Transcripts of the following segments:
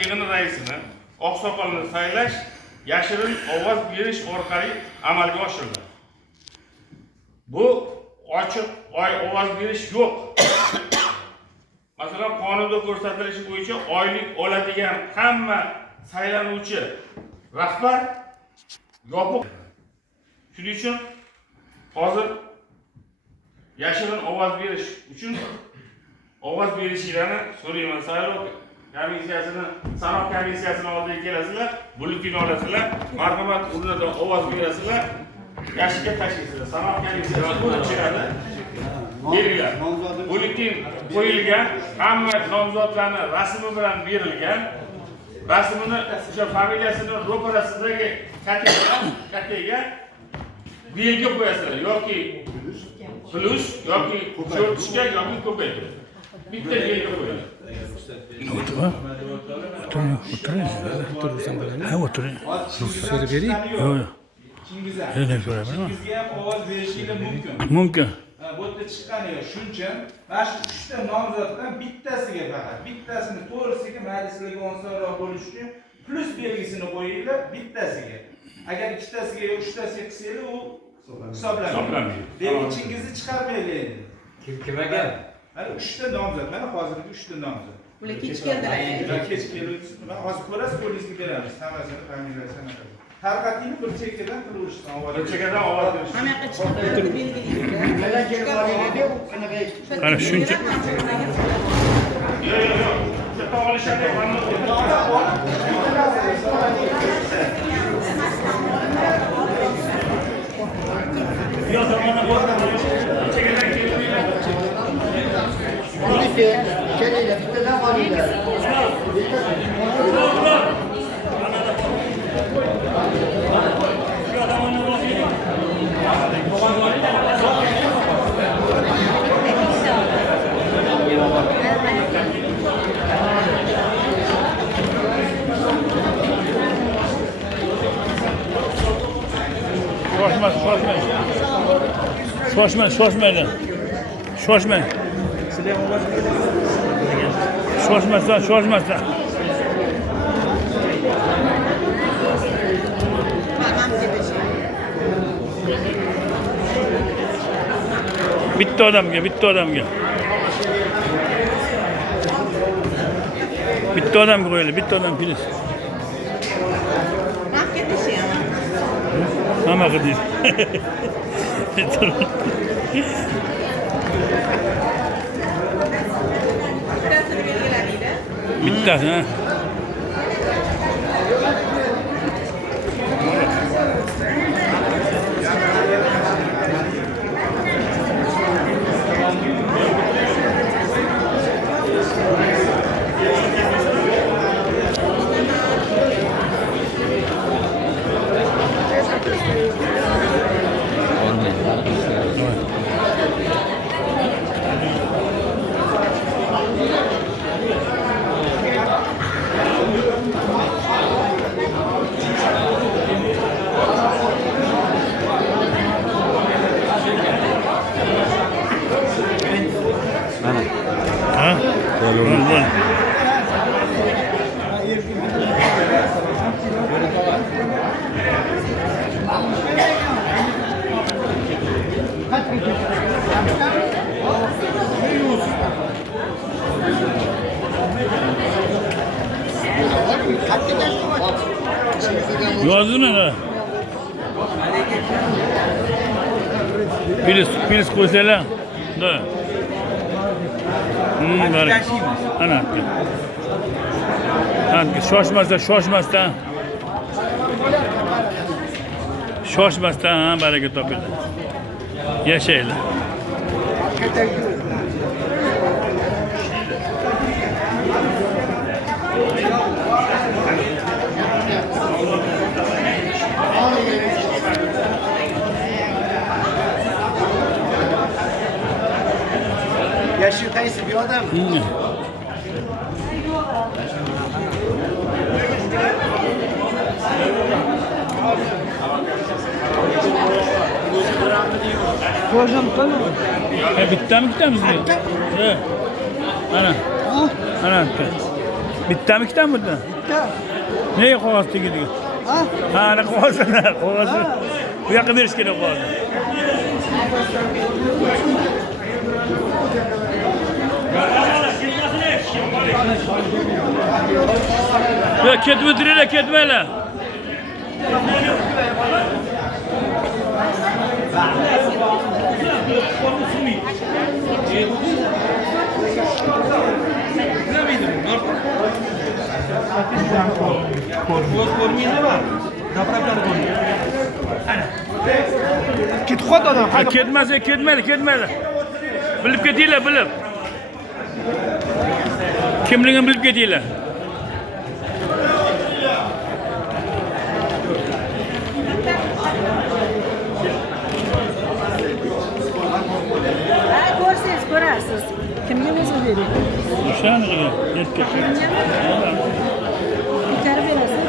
yig'ini raisini, oqsoqolni saylash yashirin ovoz berish orqali amalga oshiriladi. Bu ochiq ovoz berish yo'q. Masalan, qonunda ko'rsatilishi bo'yicha oylik oladigan hamma saylanuvchi rahbar yopiq. Shuning uchun hozir yashirin ovoz berish uchun ovoz berishinglarni so'rayman. Saylov komissiyasini, sanov komissiyasini oldiga kelasizlar, bulletin olasizlar, marhamat ularga ovoz berasizlar, yashikka tashlaysizlar. Sanov komissiyasi buni chiqadi. Berilgan. Bulletin qo'yilgan, hamma nomzodlarning rasmi bilan berilgan. Rasmini o'sha familiyasini ro'parasidagi katega belgi qo'yasizlar yoki plus yoki cho'rtishga yoki ko'paytirib. Bitta belgi qo'yiladi. O'tiring. So'rab bering. Yo'q. Sizga ham ovoz berishingiz mumkin. Bu yerda chiqqaniga shuncha, mana shu 3 ta nomzoddan bittasini to'g'risiga majlislarga onsonroq bo'lish uchun plus belgisini qo'yinglar bittasiga. Agar ikkitasiga yoki uchtasiga qilsangiz u hisoblanmaydi. Belgichingizni chiqarmaylik endi. Kim ekan? Mana 3 ta nomzod, mana hozirgi 3 ta nomzod. Ular kech keldilar. Kech keluvchi. Mana hozir ko'rasiz, polizga beramiz. Hammasini familiyasini aniqlab. Tarqatingni bir chekkadan qilishdan ovoz. Bir chekkadan ovoz berish. Qanaqa chiqadi? Ana shuncha. Yo'q. Chata olishadi, mana yo zamona bo'lgan. Chekkadan kelmaylar. Kelinglar, bittadan qolinglar. Shoshmasdan. Bitta odamga. Bitta odamga qo'yaylik, bitta odam filiz. Mahkam ishiyam. Hamma qildi. Bittasini belgilanadi. Bittasi, ha. Yozdingmi? Filiz qo'ysanglar. Da. Ana. Shoshmasdan, baraka topinglar. Yashaylar. Yaşı qaysi bir odam? Bittami diyor. Ana. Bittami ikkitami bunda? Nega qog'oz tegadi? Ha, ana qog'oz. Bu yoqqa berish kerak qog'oz. Ya ketib o'tiringlar, ketmanglar. Ketmanglar. Bilib ketinglar, bilib. Kimligini bilib ketinglar. Ko'rsangiz ko'rasiz. Kimga o'zi bering? O'shani qilgan. Netga. Ichari berasiz.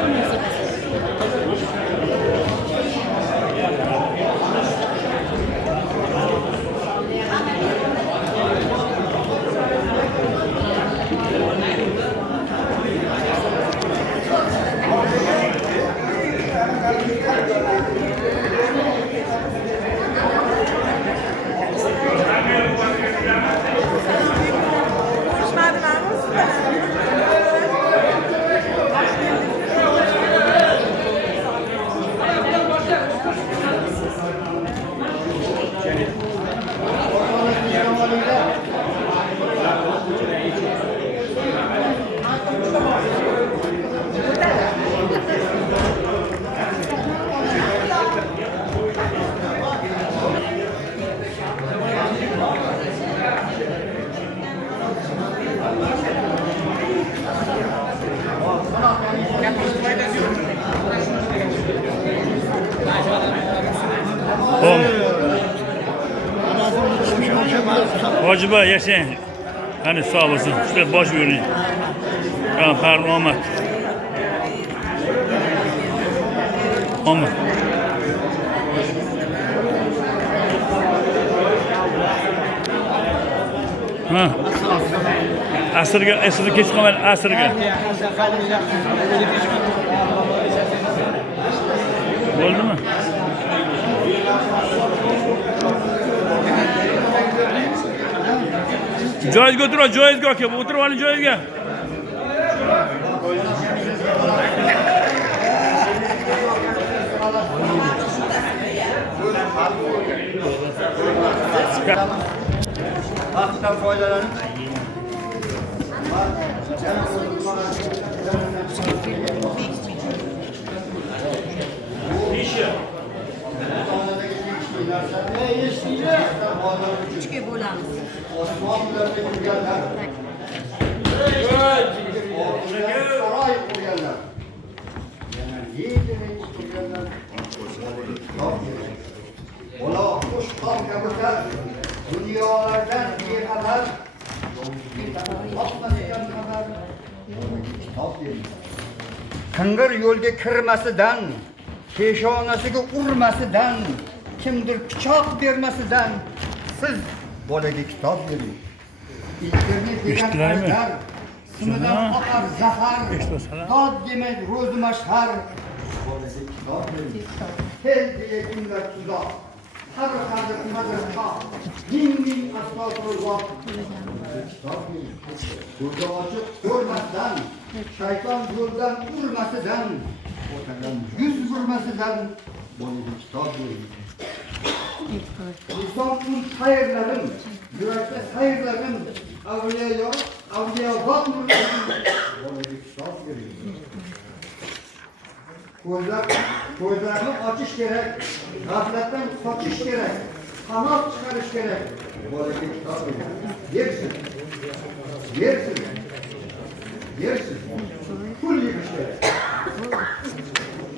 Hojiba yashang. Qani sog' bo'lsin. Shular bosh yo'ling. Har omad. Omad. Ha. Asrga kech qolmadi, asrga. Bo'ldimi? Joyizga o'tir, joyizga aka, o'tirib oling joyizga. Vaqtdan foydalanib. Uchga bo'lamiz. Dünyalardan bexabar Qing'ir yo'lga kirmasidan, peshonasiga urmasidan, kimdir pichoq bermasidan siz bolaga kitob bering. Internet degan qaydar, simidan oqar zahar, dod demak ro'zi mashhar. Bolaga kitob bering. Tel deya kunlar tuzoq, har qanday qoq, ding astag'firulloh. Kitob bering. Ko'zi ochiq ko'rmasdan, shayton yo'ldan urmasidan, yuz burmasidan bolaga kitob bering. Inson xayrlarim, yurakda xayrlarim, avliyozod nurlarim bolaga kitob bering. Ko'zlarni ochish kerak, g'aflatdan qochish kerak, qanot chiqarish kerak. Bolaga kitob bering. Yersiz. Pul yig'ish kerak.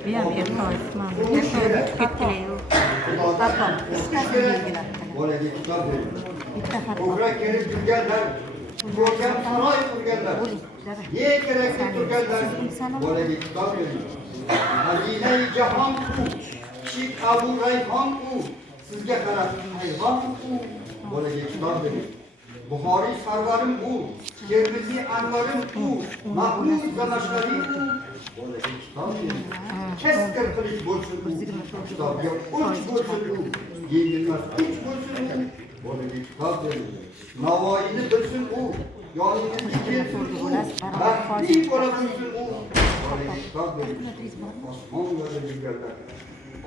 Buyam erto'sman. Bolaga kitob bering. Ko'krak kelib turganlar, ko'rkam saroy qurganlar, ye kerak deb turganlar bolaga kitob bering. Madinai jahon u, Kichik Abu Rayhon u, sizga qarab hayvon u, bolaga kitob bering. Buxoriy sarvarim u, Termiziy anvarim u, Mahmud Zamashqari u. Bolaga kitob bering. Kestir qilich bo'lsin u. Kitobga uch bo'lsin u. Yengilmas kuch bo'lsin u. Bolaga kitob bering. Navoiyni bilsin u. Yoningizga kelsin u. Baxtli bola bo'lsin u. Bolaga kitob bering. Osmon yo'lida yurganlar.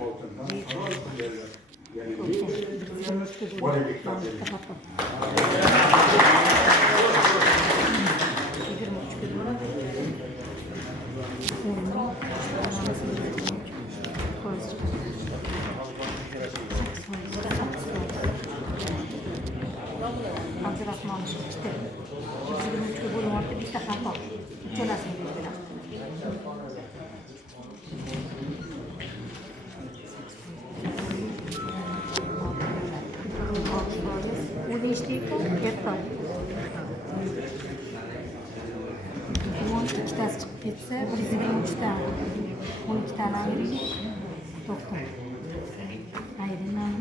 Oltindan saroy qilganlar. Bolaga kitob bering. Abdurahmonov chiqdi. 23 ga bo'lyapti, bitta xato. Uchalasin dedilar. U nechta ekan? Ikkitasi chiqib ketsa, 123 ta. 12 tani ayring. To'xtab. Ayringman.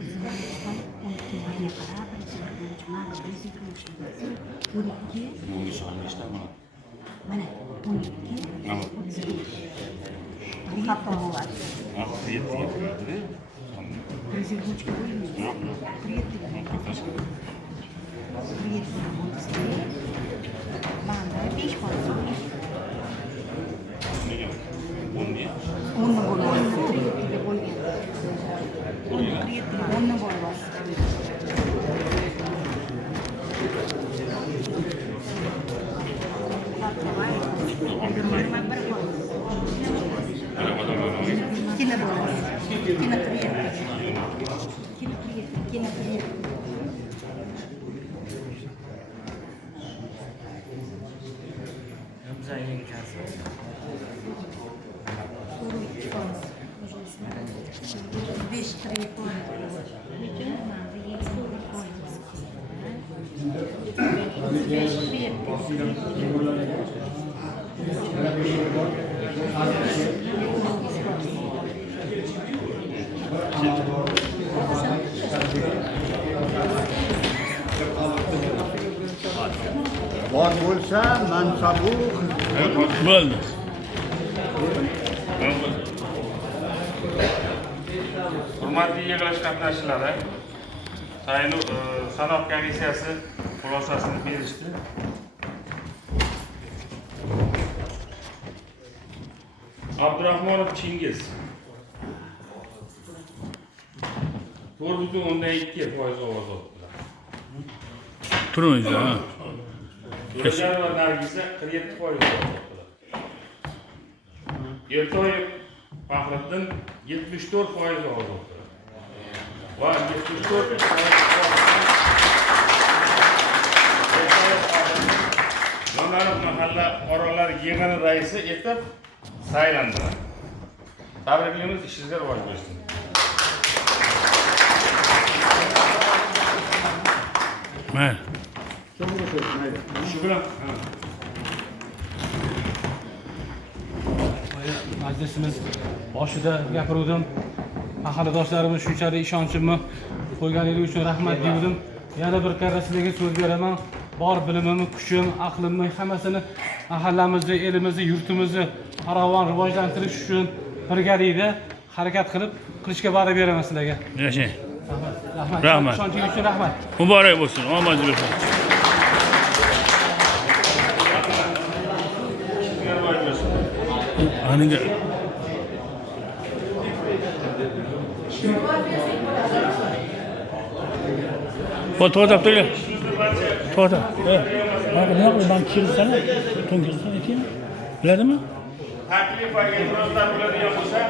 12 tani qarab, 12 mana 12 bu xato bo'ladi. 123 ga bo'laymiz. Bor bo'lsa, mansabu Bo'ldi. Hurmatli yig'ilish qatnashchilari, sanoq komissiyasi xulosasini berishdi. Abdurahmonov Chingiz 4.2% ovoz oldi. Turmaydi, ha. Yo'ljanova Nargiza 47% oldi. Ertoyev Faxriddin 74% ovoz oldi. Va 74% Yo'ljanov mahalla fuqarolar yig'ini raisi etib saylandi. Tabriklaymiz, ishingizga rivoj bersin. Mayli. Shu bilan majlisimiz boshida gapirdim. Mahalladoshlarimiz shunchalik ishonchimni qo'yganingiz uchun rahmat deydim. Yana bir karra sizlarga so'z beraman. Bor bilimimni, kuchim, aqlimni hammasini mahallamizni, elimizni, yurtimizni farovon rivojlantirish uchun birgalikda harakat qilishga va'da beraman sizlarga. Yashang. Rahmat. Ishonchingiz uchun rahmat. Muborak bo'lsin. Omad bo'lsin. Aniga to'xtab turing. To'xtab. Mana nima qilib ben kirsana? To'ngirsan aytaymi? Biladimi? taklif va e'tirozlar bo'ladigan bo'lsa,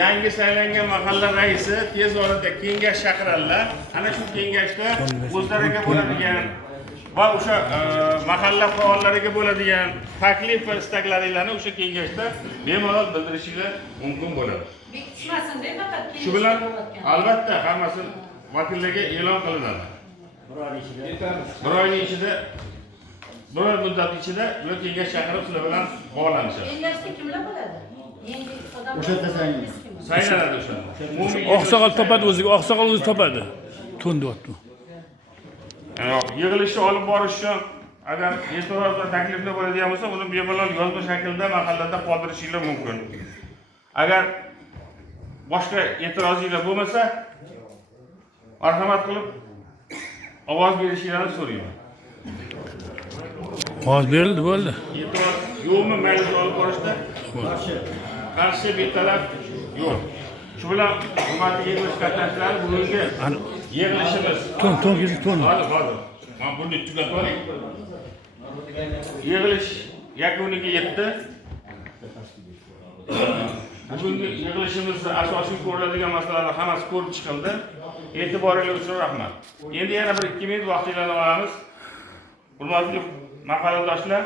yangi saylangan mahalla raisi tez orada kengash chaqiradilar. Ana shu kengashda o'zlariga bo'ladigan va o'sha mahalla faollariga bo'ladigan taklif va istaklaringizni o'sha kengashda bemalol bildirishingiz mumkin bo'ladi. Shu bilan albatta hammasi vakillarga e'lon qilinadi. Bir oyning ichida bir oy muddat ichida ular kengash chaqirib sizlar bilan bog'lanishadi. Kengashda kimlar bo'ladi? O'sha yerda saylanadi o'sha. Oqsoqol topadi o'ziga, oqsoqol o'zi topadi. To'ndi o'tdi. Yig'ilishni olib borish uchun agar e'tiroz va takliflar bo'ladigan bo'lsa, uni bemalol yozma shaklda mahallada qoldirishinglar mumkin. Agar boshqa e'tirozinglar bo'lmasa, marhamat qilib ovoz berishinglarni so'rayman. Ovoz berildi, bo'ldi. E'tiroz yo'qmi mayli olib borishda? Qarshi betaraf yo'q. Shu bilan hurmatli yig'ilish qatnashchilari bugungi yig'ilishimiz. To'n. Hozir. Men buni tugatib olay. Yig'ilish yakuniga yetdi. Bugungi yig'ilishimizda asosiy ko'riladigan masalalar hammasi ko'rib chiqildi. E'tiboringiz uchun rahmat. Endi yana bir 2 minut vaqtingizni olamiz. Hurmatli mahalladoshlar,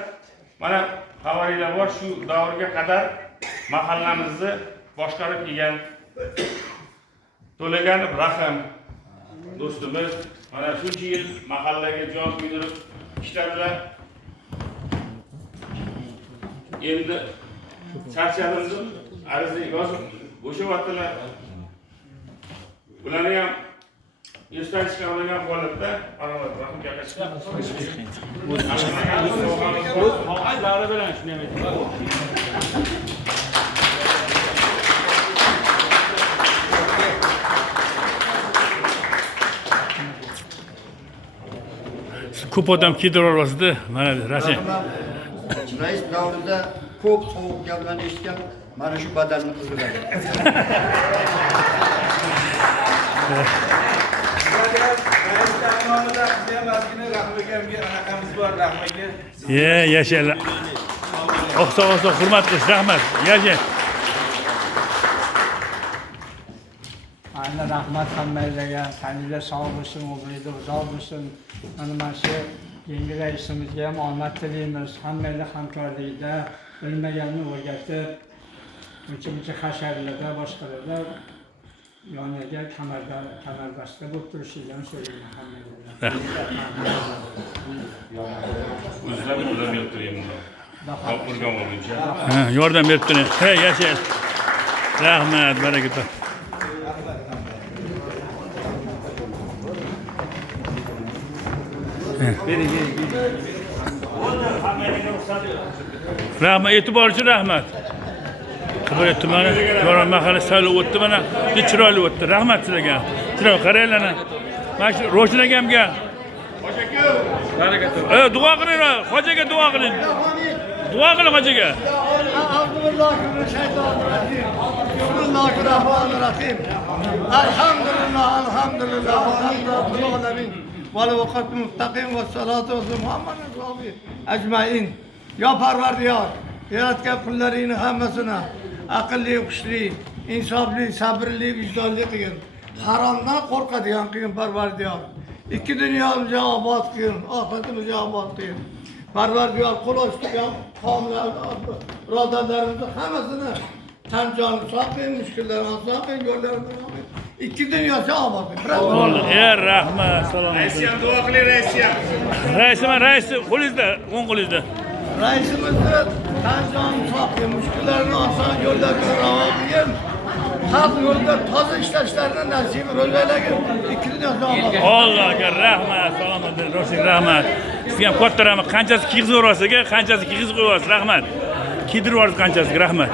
mana xabaringlar bor, shu davrga qadar mahallamizni boshqarib kelgan To'laganov Rahim do'stimiz mana shuncha yil mahallaga jon kuydirib ishladilar. Endi charchadimiz, ariza yozib o'sha vaqtlar ularni ham esdan chiqarilgan holatda Rahim gapirishdi. O'zlari bilan shunday ko'p odam kiydirolmasdi. Mana Rasim. Rais davrida ko'p sovuq gaplarni eshitgan, mana shu badalni qildiradi. Yashanglar. Oqsoq hurmat qilish, rahmat. Yashang. Ana rahmat hammalarga, taninglar sog' bo'lsin, umringiz uzoq bo'lsin. Mana shu yangi raisimizga ham omad tilaymiz. Hammalar hamkorlikda bilmaganni o'rgatib, uncha hasharlarda, boshqalarda yoniga kamarbasta bo'lib turishinglarni so'rayman hammalardan. O'zlari yordam berib turaymi? Qoldirgan bo'lguncha. Yordam berib turing. Hey, yashang. Rahmat, baraka top. Rahmat, e'tibor uchun rahmat. Qibrat tumani Yoron mahalla saylov o'tdi mana. Chiroyli o'tdi. Rahmat sizlarga. Chiroyli qaranglar. Mana shu Ro'shan akamga. Baraka. Duo qiling, hojaga duo qiling. Duo qiling hojaga. Bismillahirrahmanirrahim. Alhamdulillah. والوقت المستقيم والصلاة والسلام محمد رسول أجمعين يا Parvardigar yaratgan pullaringni hammasini aqlli, kuchli, insofli, sabrli, vijdonli qilgin. Haromdan qo'rqadigan qilgin Parvardigar. Ikki dunyomizni obod qilgin, oxiratimizni obod qilgin. Parvardigar qo'l ochgan qavmlar, birodarlarimizni hammasini tan joni sog' qilgin, mushkullarini sog' qilgin, yo'llarini sog' qilgin. İki dünyası olmadı. Rahmat, salom. Raisiyam duo qiling, raisiyam. Raisi, qo'lingizda, o'ng qo'lingizda. Raisimizni tan joni sog' qilgin, mushkullarini oson yo'llarini ravo qilgin. Xalq yo'lida toza ishlashlarini nasibi ro'yalagin. İki dünyası olmadı. Allohga rahmat, salomat, Ro'shan rahmat. Sizga ham katta rahmat. Qanchasi kiygizib yuborasiz, qanchasi kiygizib qo'yasiz, rahmat. Kiydirib yuborasiz qanchasi, rahmat.